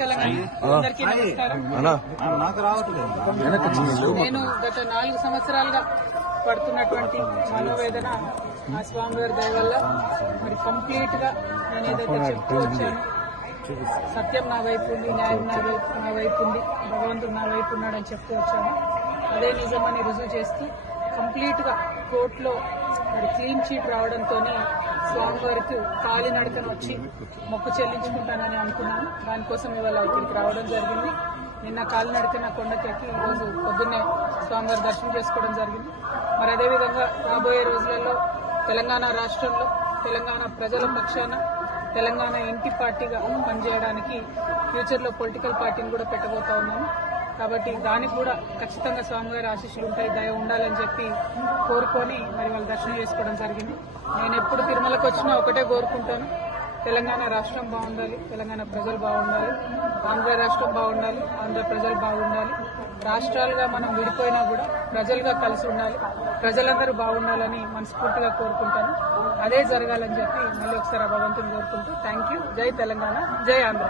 తెలంగాణ. అందరికీ నమస్కారం. నేను గత 4 సంవత్సరాలుగా పడుతున్నటువంటి మనోవేదన ఆ స్వామివారి దయ వల్ల మరి కంప్లీట్ గా నేను ఏదైతే చెప్తూ వచ్చాను, సత్యం నా వైపు ఉంది, న్యాయం నా వైపు ఉంది, భగవంతుడు నా వైపు ఉన్నాడని చెప్తూ వచ్చాను. అదే నిజమని రుజువు చేస్తూ కంప్లీట్ గా కోర్టులో మరి క్లీన్ చీట్ రావడంతోనే స్వామివారికి కాలినడకన వచ్చి మొక్కు చెల్లించుకుంటానని అనుకున్నాను. దానికోసం ఇవాళ ఇక్కడికి రావడం జరిగింది. నిన్న కాలినడకన కొండకెక్కి ఈరోజు పొద్దున్నే స్వామివారి దర్శనం చేసుకోవడం జరిగింది. మరి అదేవిధంగా రాబోయే రోజులలో తెలంగాణ రాష్ట్రంలో తెలంగాణ ప్రజల పక్షాన తెలంగాణ ఎంపీ పార్టీగా పనిచేయడానికి ఫ్యూచర్ లో పొలిటికల్ పార్టీని కూడా పెట్టబోతా ఉన్నాను. కాబట్టి దానికి కూడా ఖచ్చితంగా స్వామివారి ఆశీస్సులు ఉంటాయి, దయ ఉండాలని చెప్పి కోరుకొని మరి వాళ్ళు దర్శనం చేసుకోవడం జరిగింది. నేను ఎప్పుడు తిరుమలకు వచ్చినా ఒకటే కోరుకుంటాను, తెలంగాణ రాష్ట్రం బాగుండాలి, తెలంగాణ ప్రజలు బాగుండాలి, ఆంధ్ర రాష్ట్రం బాగుండాలి, ఆంధ్ర ప్రజలు బాగుండాలి. రాష్ట్రాలుగా మనం విడిపోయినా కూడా ప్రజలుగా కలిసి ఉండాలి, ప్రజలందరూ బాగుండాలని మనస్ఫూర్తిగా కోరుకుంటాను. అదే జరగాలని చెప్పి మళ్ళీ ఒకసారి భగవంతుని కోరుకుంటూ థ్యాంక్ యూ. జై తెలంగాణ, జై ఆంధ్ర.